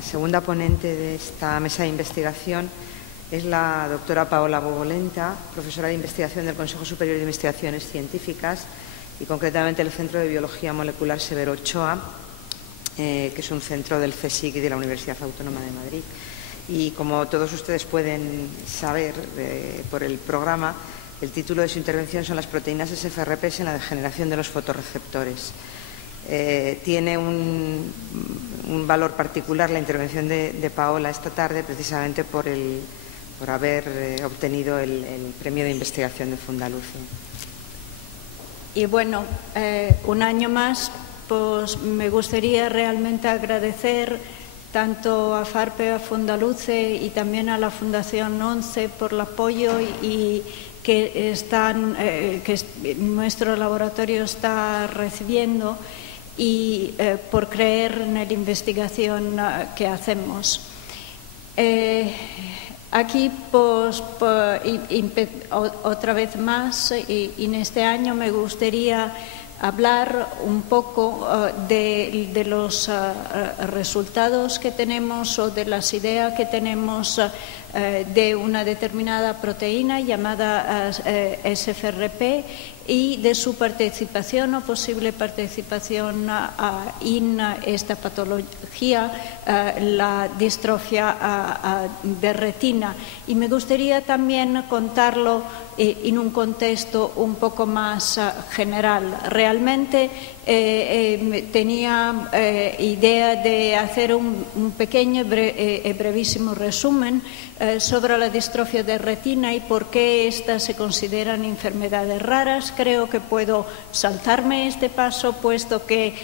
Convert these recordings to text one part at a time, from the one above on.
La segunda ponente de esta mesa de investigación es la doctora Paola Bogolenta, profesora de investigación del Consejo Superior de Investigaciones Científicas y concretamente el Centro de Biología Molecular Severo Ochoa, que es un centro del CSIC y de la Universidad Autónoma de Madrid. Y como todos ustedes pueden saber por el programa, el título de su intervención son las proteínas SFRP en la degeneración de los fotorreceptores. Tiene un valor particular la intervención de Paola esta tarde precisamente por haber obtenido el premio de investigación de Fundaluce. Y bueno, un año más, pues me gustaría realmente agradecer tanto a FARPE, a Fundaluce y también a la Fundación 11 por el apoyo y que nuestro laboratorio está recibiendo y por creer en la investigación que hacemos. Aquí, pues, otra vez más, y en este año me gustaría hablar un poco de los resultados que tenemos o de las ideas que tenemos de una determinada proteína llamada SFRP y de su participación o posible participación en esta patología, la distrofia de retina. Y me gustaría también contarlo en un contexto un poco más general. Realmente tenía idea de hacer un pequeño y brevísimo resumen sobre la distrofia de retina y por qué estas se consideran enfermedades raras. Creo que puedo saltarme este paso, puesto que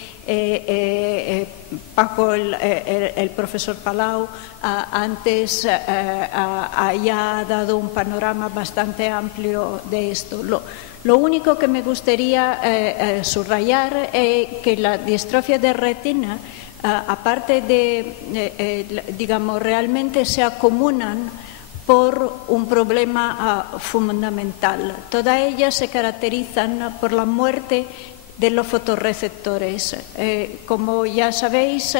Paco, el profesor Palau, antes haya dado un panorama bastante amplio de esto. Lo único que me gustaría subrayar es que la distrofia de retina, aparte de, digamos, realmente se acumulan por un problema fundamental. Todas ellas se caracterizan por la muerte de los fotorreceptores. Como ya sabéis,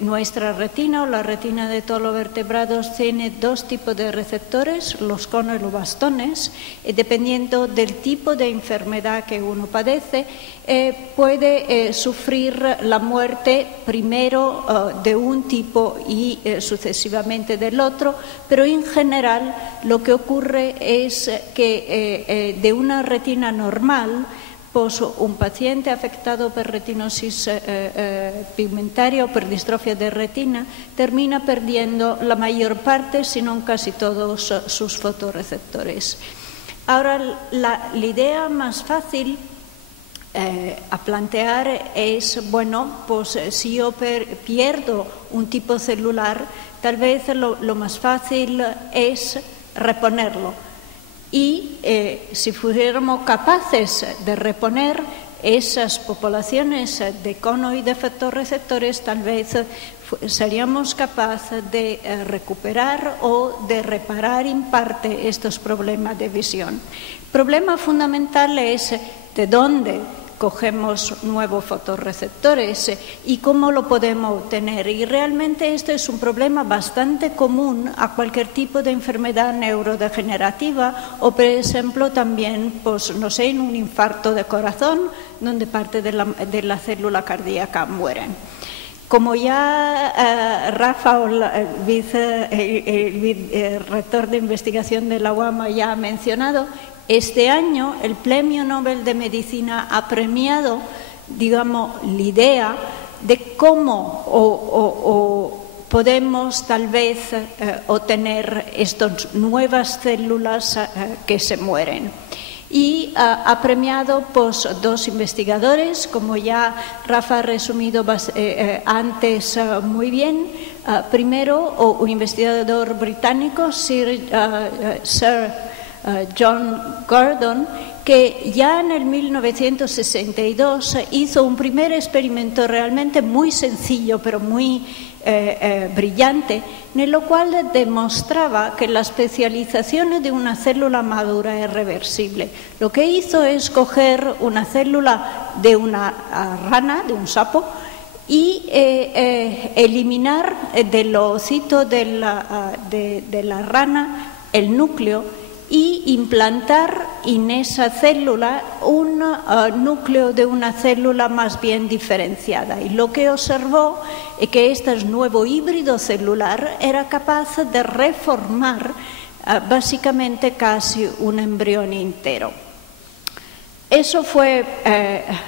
nuestra retina o la retina de todos los vertebrados tiene dos tipos de receptores, los conos y los bastones, y dependiendo del tipo de enfermedad que uno padece, puede sufrir la muerte primero de un tipo y sucesivamente del otro, pero en general lo que ocurre es que de una retina normal, pues un paciente afectado por retinosis pigmentaria o por distrofia de retina termina perdiendo la mayor parte, si no casi todos, sus fotorreceptores. Ahora, la idea más fácil a plantear es, bueno, pues si yo pierdo un tipo celular, tal vez lo más fácil es reponerlo. Y si fuéramos capaces de reponer esas poblaciones de cono y de fotorreceptores, tal vez seríamos capaces de recuperar o de reparar en parte estos problemas de visión. El problema fundamental es de dónde cogemos nuevos fotorreceptores y cómo lo podemos obtener. Y realmente esto es un problema bastante común a cualquier tipo de enfermedad neurodegenerativa o, por ejemplo, también, pues, no sé, en un infarto de corazón, donde parte de la célula cardíaca mueren. Como ya Rafa, el rector de investigación de la UAM, ya ha mencionado, este año el Premio Nobel de Medicina ha premiado, digamos, la idea de cómo podemos tal vez obtener estas nuevas células que se mueren. Y ha premiado, pues, dos investigadores, como ya Rafa ha resumido antes muy bien. Primero, un investigador británico, Sir John Gurdon, que ya en el 1962 hizo un primer experimento realmente muy sencillo, pero muy brillante, en lo cual demostraba que la especialización de una célula madura es reversible. Lo que hizo es coger una célula de una rana, de un sapo, y eliminar del ovocito de la rana el núcleo y implantar en esa célula un núcleo de una célula más bien diferenciada. Y lo que observó es que este nuevo híbrido celular era capaz de reformar básicamente casi un embrión entero. Eso fue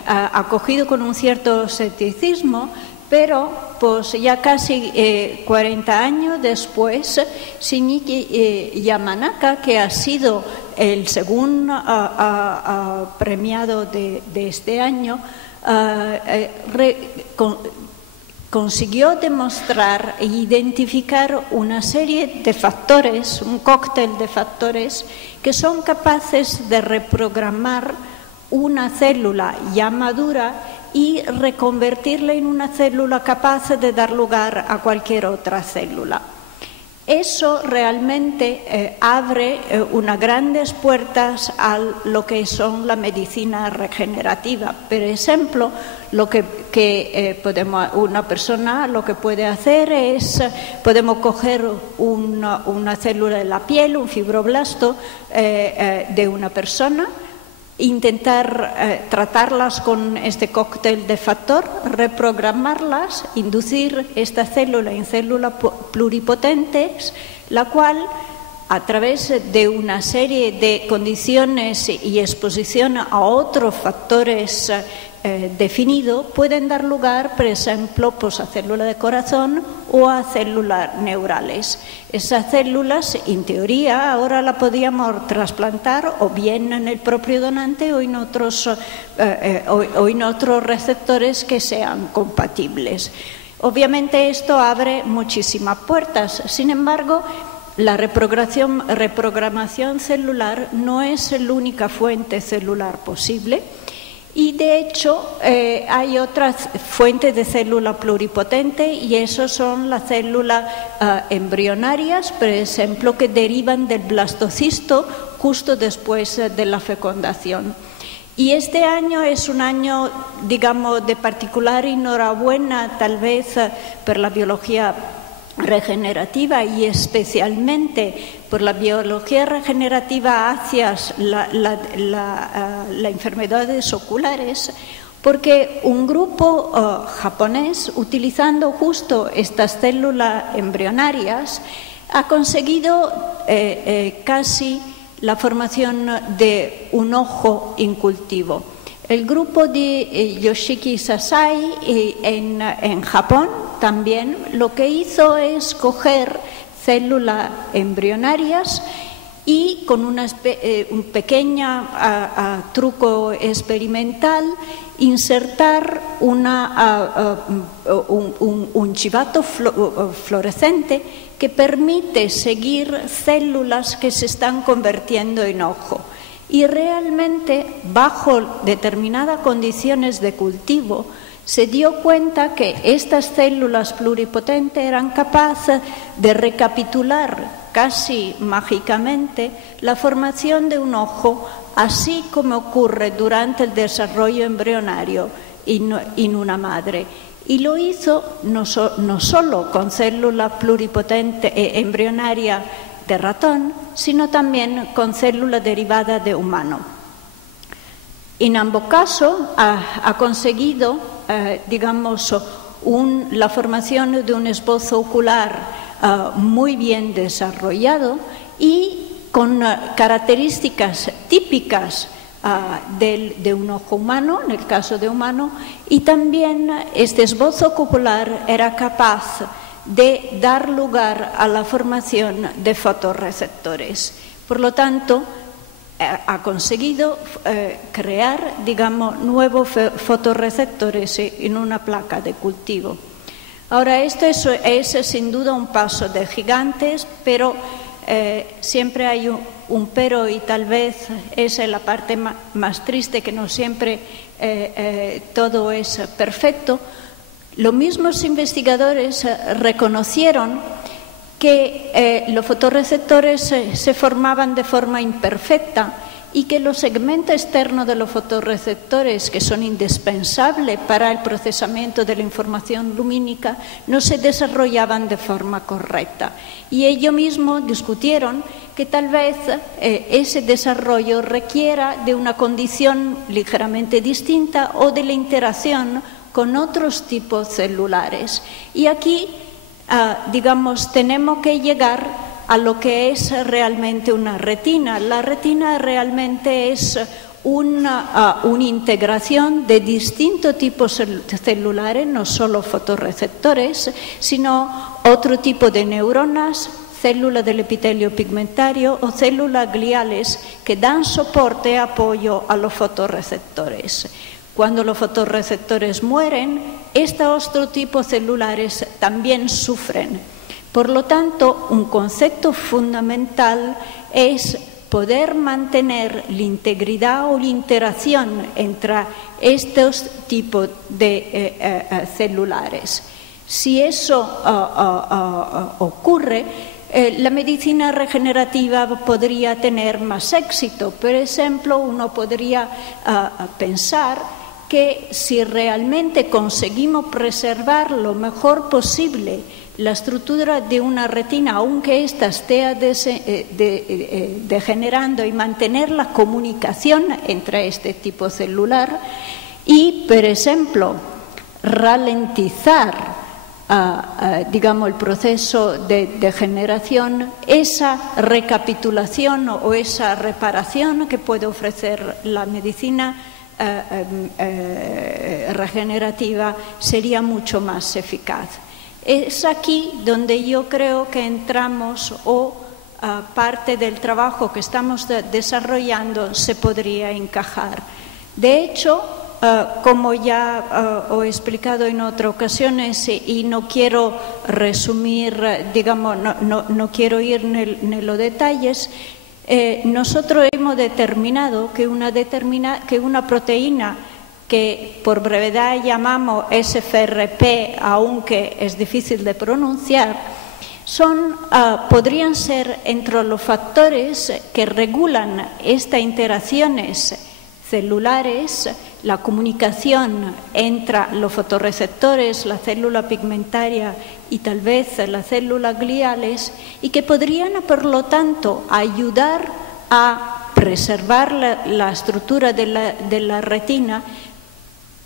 acogido con un cierto escepticismo, pero pues ya casi 40 años después, Shinichi Yamanaka, que ha sido el segundo premiado de este año, consiguió demostrar e identificar una serie de factores, un cóctel de factores que son capaces de reprogramar una célula ya madura y reconvertirla en una célula capaz de dar lugar a cualquier otra célula. Eso realmente abre unas grandes puertas a lo que son la medicina regenerativa. Por ejemplo, una persona lo que puede hacer es, podemos coger una célula de la piel, un fibroblasto de una persona, intentar tratarlas con este cóctel de factor, reprogramarlas, inducir esta célula en células pluripotentes, la cual a través de una serie de condiciones y exposición a otros factores definidos pueden dar lugar, por ejemplo, pues a células de corazón o a células neurales. Esas células, en teoría, ahora las podíamos trasplantar o bien en el propio donante o en otros receptores que sean compatibles. Obviamente esto abre muchísimas puertas. Sin embargo, la reprogramación celular no es la única fuente celular posible. Y de hecho hay otras fuentes de células pluripotentes y eso son las células embrionarias, por ejemplo, que derivan del blastocisto justo después de la fecundación. Y este año es un año, digamos, de particular enhorabuena, tal vez por la biología regenerativa y especialmente por la biología regenerativa hacia las enfermedades oculares, porque un grupo japonés, utilizando justo estas células embrionarias, ha conseguido casi la formación de un ojo en cultivo. El grupo de Yoshiki Sasai en Japón también lo que hizo es coger células embrionarias y con un pequeño truco experimental insertar un chivato fluorescente que permite seguir células que se están convirtiendo en ojo. Y realmente, bajo determinadas condiciones de cultivo, se dio cuenta que estas células pluripotentes eran capaces de recapitular casi mágicamente la formación de un ojo, así como ocurre durante el desarrollo embrionario en una madre. Y lo hizo no solo con células pluripotentes embrionarias de ratón, sino también con células derivadas de humano. En ambos casos ha conseguido, la formación de un esbozo ocular muy bien desarrollado y con características típicas de un ojo humano, en el caso de humano, y también este esbozo ocular era capaz de dar lugar a la formación de fotorreceptores. Por lo tanto, ha conseguido crear, nuevos fotorreceptores en una placa de cultivo. Ahora, esto es sin duda un paso de gigantes, pero siempre hay un pero, y tal vez esa es la parte más triste, que no siempre todo es perfecto. Los mismos investigadores reconocieron que los fotorreceptores se formaban de forma imperfecta y que los segmentos externos de los fotorreceptores, que son indispensables para el procesamiento de la información lumínica, no se desarrollaban de forma correcta. Y ellos mismos discutieron que tal vez ese desarrollo requiera de una condición ligeramente distinta o de la interacción con otros tipos celulares. Y aquí, digamos, tenemos que llegar a lo que es realmente una retina. La retina realmente es una integración de distintos tipos celulares, no solo fotorreceptores, sino otro tipo de neuronas, células del epitelio pigmentario o células gliales que dan soporte y apoyo a los fotorreceptores. Cuando los fotorreceptores mueren, estos otros tipos celulares también sufren. Por lo tanto, un concepto fundamental es poder mantener la integridad o la interacción entre estos tipos de celulares. Si eso ocurre, la medicina regenerativa podría tener más éxito. Por ejemplo, uno podría pensar que si realmente conseguimos preservar lo mejor posible la estructura de una retina, aunque ésta esté degenerando, y mantener la comunicación entre este tipo celular y, por ejemplo, ralentizar digamos, el proceso de degeneración, esa recapitulación o esa reparación que puede ofrecer la medicina regenerativa sería mucho más eficaz. Es aquí donde yo creo que entramos parte del trabajo que estamos desarrollando se podría encajar. De hecho, como ya he explicado en otras ocasiones y no quiero resumir, digamos, no quiero ir en los detalles, nosotros hemos determinado que una proteína que por brevedad llamamos SFRP, aunque es difícil de pronunciar, podrían ser entre los factores que regulan estas interacciones celulares, la comunicación entre los fotorreceptores, la célula pigmentaria y tal vez las células gliales, y que podrían, por lo tanto, ayudar a preservar la estructura de la retina,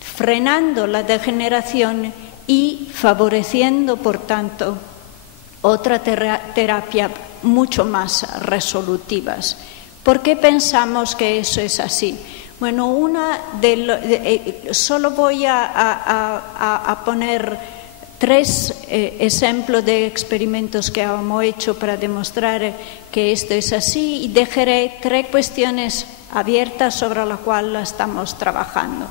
frenando la degeneración y favoreciendo, por tanto, otra terapia mucho más resolutivas. ¿Por qué pensamos que eso es así? Bueno, solo voy a poner 3 ejemplos de experimentos que hemos hecho para demostrar que esto es así, y dejaré 3 cuestiones abiertas sobre las cuales estamos trabajando.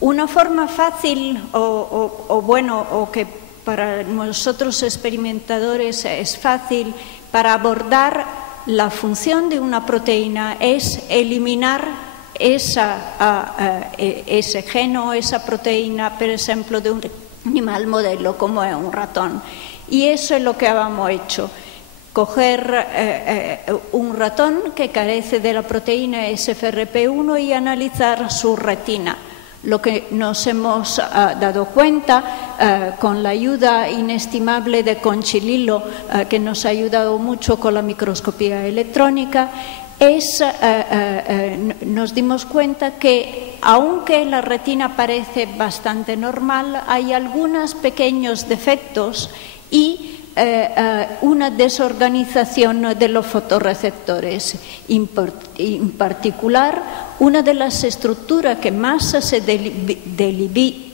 Una forma fácil o que para nosotros experimentadores es fácil para abordar la función de una proteína es eliminar ese gen o esa proteína, por ejemplo, de un animal modelo como es un ratón. Y eso es lo que habíamos hecho. Coger un ratón que carece de la proteína SFRP1 y analizar su retina. Lo que nos hemos dado cuenta con la ayuda inestimable de Conchi Lillo, que nos ha ayudado mucho con la microscopía electrónica, nos dimos cuenta que aunque la retina parece bastante normal, hay algunos pequeños defectos y una desorganización de los fotorreceptores. En particular, una de las estructuras que más se debilita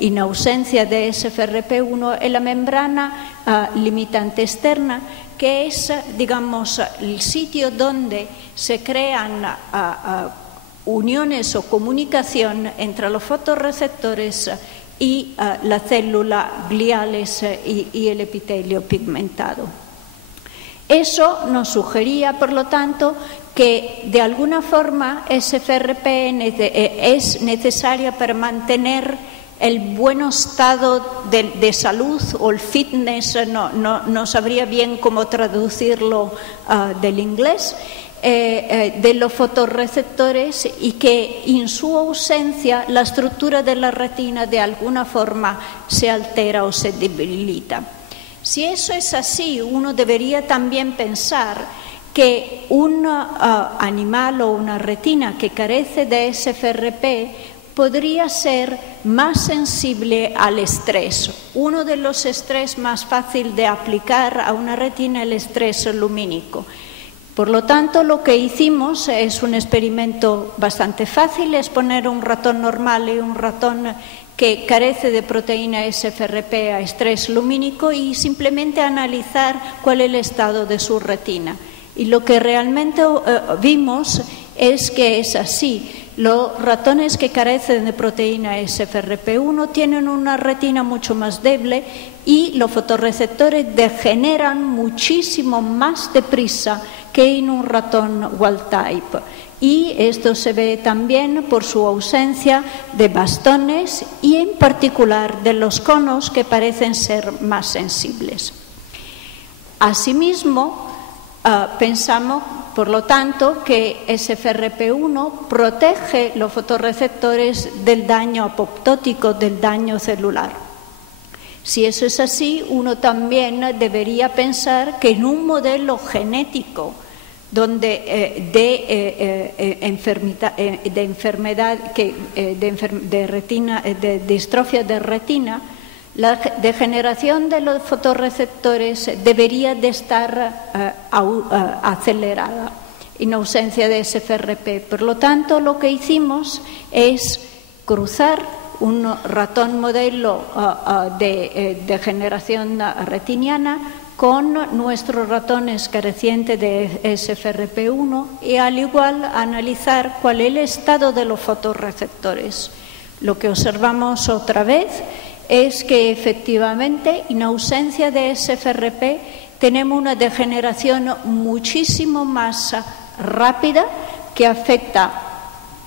en ausencia de SFRP1 es la membrana limitante externa, que es, digamos, el sitio donde se crean uniones o comunicación entre los fotorreceptores y las células gliales y el epitelio pigmentado. Eso nos sugería, por lo tanto, que de alguna forma SFRP es necesaria para mantener el buen estado de salud o el fitness, no sabría bien cómo traducirlo del inglés, de los fotorreceptores, y que en su ausencia la estructura de la retina de alguna forma se altera o se debilita. Si eso es así, uno debería también pensar que un animal o una retina que carece de SFRP podría ser más sensible al estrés. Uno de los estrés más fácil de aplicar a una retina es el estrés lumínico. Por lo tanto, lo que hicimos es un experimento bastante fácil, es poner un ratón normal y un ratón que carece de proteína SFRP a estrés lumínico y simplemente analizar cuál es el estado de su retina. Y lo que realmente vimos es que es así. Los ratones que carecen de proteína SFRP1 tienen una retina mucho más débil y los fotorreceptores degeneran muchísimo más deprisa que en un ratón wild type. Y esto se ve también por su ausencia de bastones y en particular de los conos, que parecen ser más sensibles. Asimismo, pensamos, por lo tanto, que SFRP1 protege los fotorreceptores del daño apoptótico, del daño celular. Si eso es así, uno también debería pensar que en un modelo genético donde de distrofia de retina, la degeneración de los fotorreceptores debería de estar acelerada en ausencia de SFRP. Por lo tanto, lo que hicimos es cruzar un ratón modelo de degeneración retiniana con nuestros ratones carecientes de SFRP1 y al igual analizar cuál es el estado de los fotorreceptores. Lo que observamos otra vez es que efectivamente en ausencia de SFRP tenemos una degeneración muchísimo más rápida que afecta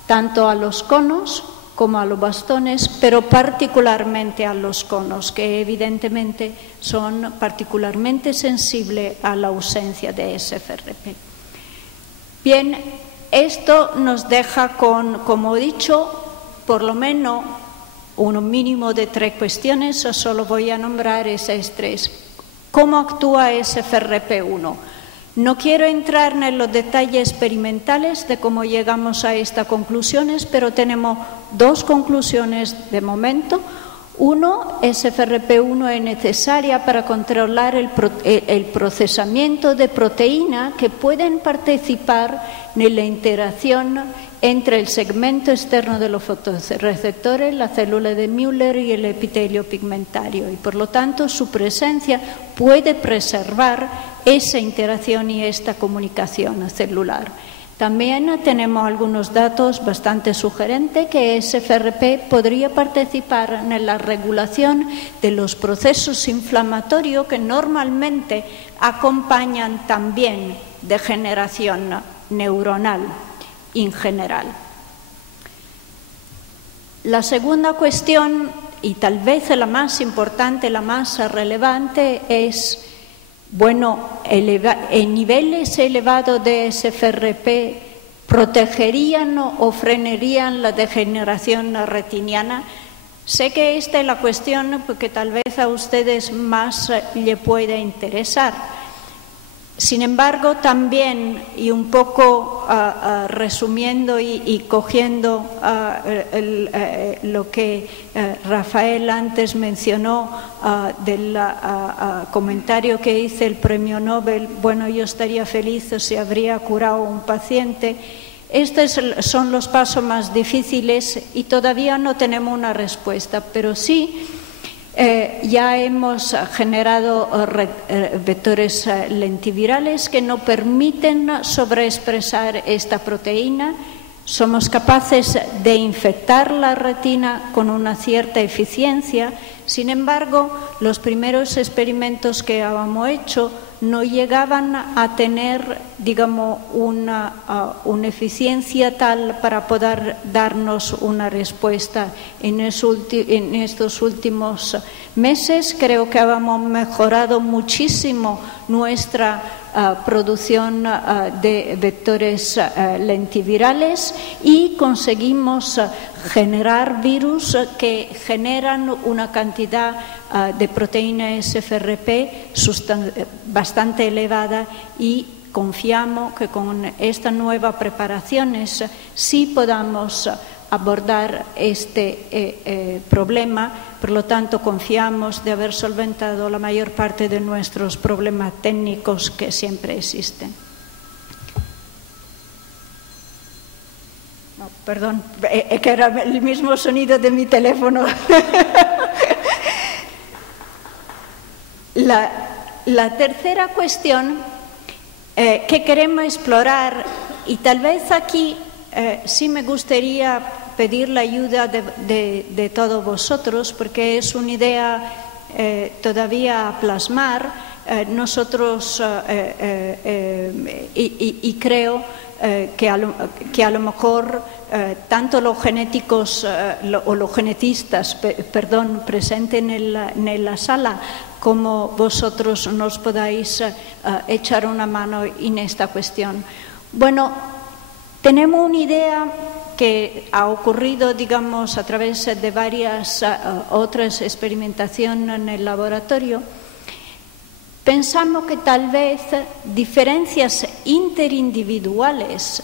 tanto a los conos como a los bastones, pero particularmente a los conos, que evidentemente son particularmente sensibles a la ausencia de SFRP. Bien, esto nos deja con, como he dicho, por lo menos un mínimo de 3 cuestiones, solo voy a nombrar esas 3. ¿Cómo actúa SFRP1? No quiero entrar en los detalles experimentales de cómo llegamos a estas conclusiones, pero tenemos 2 conclusiones de momento. Uno, SFRP1 es necesaria para controlar el procesamiento de proteínas que pueden participar en la interacción entre el segmento externo de los fotorreceptores, la célula de Müller y el epitelio pigmentario, y por lo tanto su presencia puede preservar esa interacción y esta comunicación celular. También tenemos algunos datos bastante sugerentes que SFRP podría participar en la regulación de los procesos inflamatorios que normalmente acompañan también degeneración neuronal en general. La segunda cuestión, y tal vez la más importante, la más relevante, es, niveles elevados de SFRP protegerían o frenarían la degeneración retiniana. Sé que esta es la cuestión porque tal vez a ustedes más le pueda interesar. Sin embargo, también, y un poco resumiendo y cogiendo lo que Rafael antes mencionó del comentario que hice el premio Nobel, yo estaría feliz si habría curado a un paciente. Estos son los pasos más difíciles y todavía no tenemos una respuesta, pero sí ya hemos generado vectores lentivirales que no permiten sobreexpresar esta proteína. Somos capaces de infectar la retina con una cierta eficiencia. Sin embargo, los primeros experimentos que habíamos hecho no llegaban a tener, digamos, una eficiencia tal para poder darnos una respuesta. En estos últimos meses creo que habíamos mejorado muchísimo nuestra producción de vectores lentivirales y conseguimos generar virus que generan una cantidad de proteína SFRP bastante elevada, y confiamos que con estas nuevas preparaciones sí podamos abordar este problema. Por lo tanto, confiamos de haber solventado la mayor parte de nuestros problemas técnicos que siempre existen. No, perdón, que era el mismo sonido de mi teléfono. La tercera cuestión que queremos explorar, y tal vez aquí sí me gustaría pedir la ayuda de todos vosotros, porque es una idea todavía a plasmar. Nosotros, y creo que a lo mejor tanto los genéticos o los genetistas, presentes en la sala, como vosotros nos podáis echar una mano en esta cuestión. Bueno, tenemos una idea que ha ocurrido, digamos, a través de varias otras experimentaciones en el laboratorio. Pensamos que tal vez diferencias interindividuales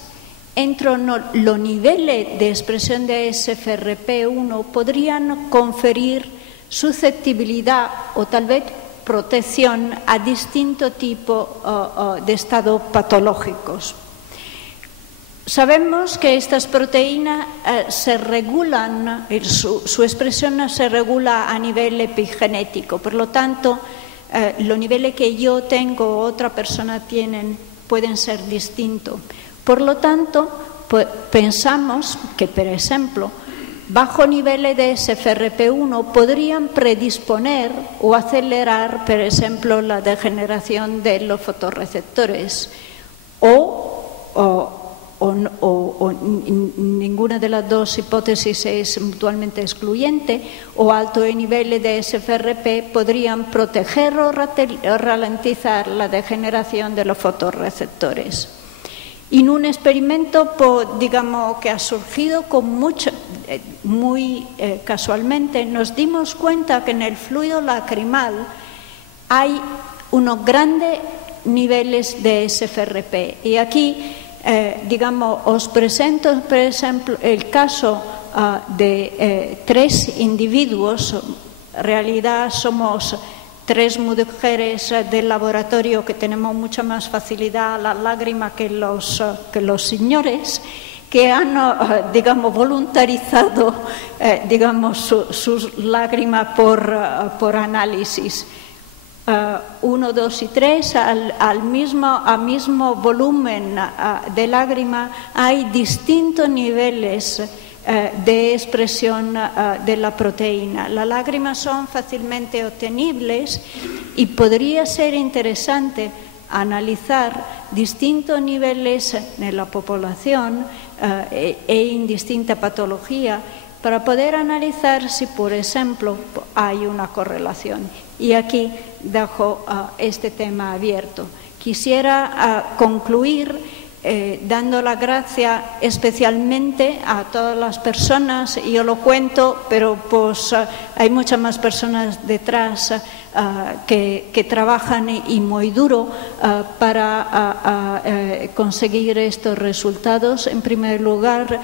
entre los niveles de expresión de SFRP1 podrían conferir susceptibilidad o tal vez protección a distintos tipos de estados patológicos. Sabemos que estas proteínas se regulan, su expresión se regula a nivel epigenético, por lo tanto, los niveles que yo tengo o otra persona tienen pueden ser distintos. Por lo tanto, pensamos que, por ejemplo, bajo niveles de SFRP1 podrían predisponer o acelerar, por ejemplo, la degeneración de los fotorreceptores o ninguna de las dos hipótesis es mutuamente excluyente, o altos niveles de SFRP podrían proteger o ralentizar la degeneración de los fotorreceptores. En un experimento, digamos, que ha surgido muy casualmente, nos dimos cuenta que en el fluido lacrimal hay unos grandes niveles de SFRP. Y aquí, digamos, os presento, por ejemplo, el caso de 3 individuos. En realidad somos 3 mujeres del laboratorio que tenemos mucha más facilidad a la lágrima que los señores, que han, digamos, voluntarizado, digamos, sus lágrimas por análisis. 1, 2 y 3, al mismo volumen de lágrima hay distintos niveles de expresión de la proteína. Las lágrimas son fácilmente obtenibles y podría ser interesante analizar distintos niveles en la población e en distinta patología para poder analizar si, por ejemplo, hay una correlación. Y aquí dejo este tema abierto. Quisiera concluir dando las gracias especialmente a todas las personas. Yo lo cuento, pero pues hay muchas más personas detrás que trabajan y muy duro para conseguir estos resultados. En primer lugar,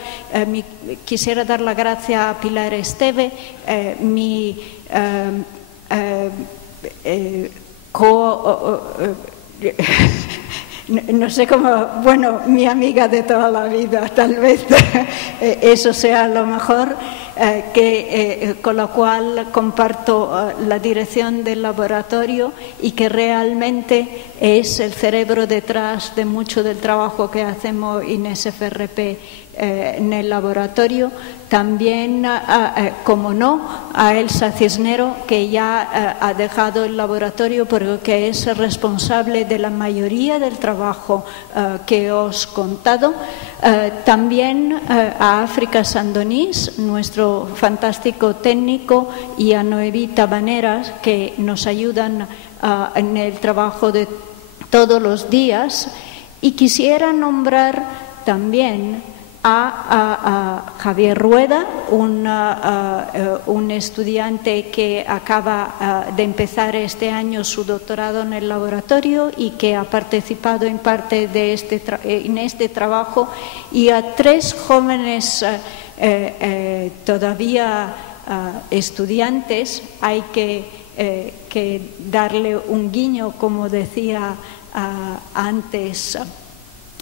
quisiera dar las gracias a Pilar Esteve, mi no sé cómo, bueno, mi amiga de toda la vida, tal vez eso sea lo mejor, con la cual comparto la dirección del laboratorio y que realmente es el cerebro detrás de mucho del trabajo que hacemos en SFRP en el laboratorio, también, como no, a Elsa Cisnero, que ya ha dejado el laboratorio porque es responsable de la mayoría del trabajo que os he contado. También a África Sandonís, nuestro fantástico técnico, y a Noevita Baneras, que nos ayudan en el trabajo de todos los días. Y quisiera nombrar también a Javier Rueda, un estudiante que acaba de empezar este año su doctorado en el laboratorio y que ha participado en parte de en este trabajo, y a 3 jóvenes todavía estudiantes. Hay que darle un guiño, como decía antes,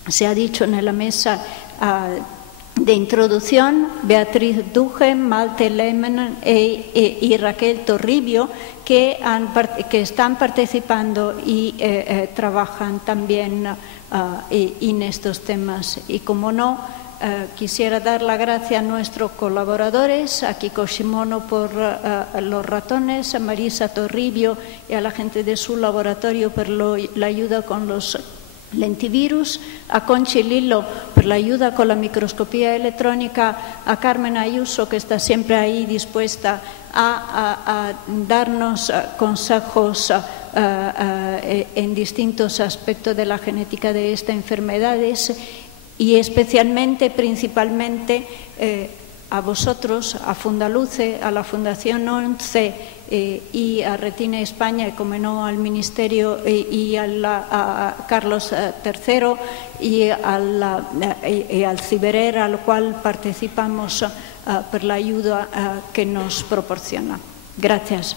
se ha dicho en la mesa de introducción, Beatriz Duje, Malte Lehmann y Raquel Torribio, que están participando y trabajan también en estos temas. Y como no, quisiera dar la gracia a nuestros colaboradores, a Kiko Shimono por los ratones, a Marisa Torribio y a la gente de su laboratorio por la ayuda con los lentivirus, a Conchi Lillo por la ayuda con la microscopía electrónica, a Carmen Ayuso, que está siempre ahí dispuesta a darnos consejos en distintos aspectos de la genética de estas enfermedades, y especialmente, principalmente, a vosotros, a Fundaluce, a la Fundación 11 y a Retina España, y como no al Ministerio y a Carlos III y al Ciberer, al cual participamos por la ayuda que nos proporciona. Gracias.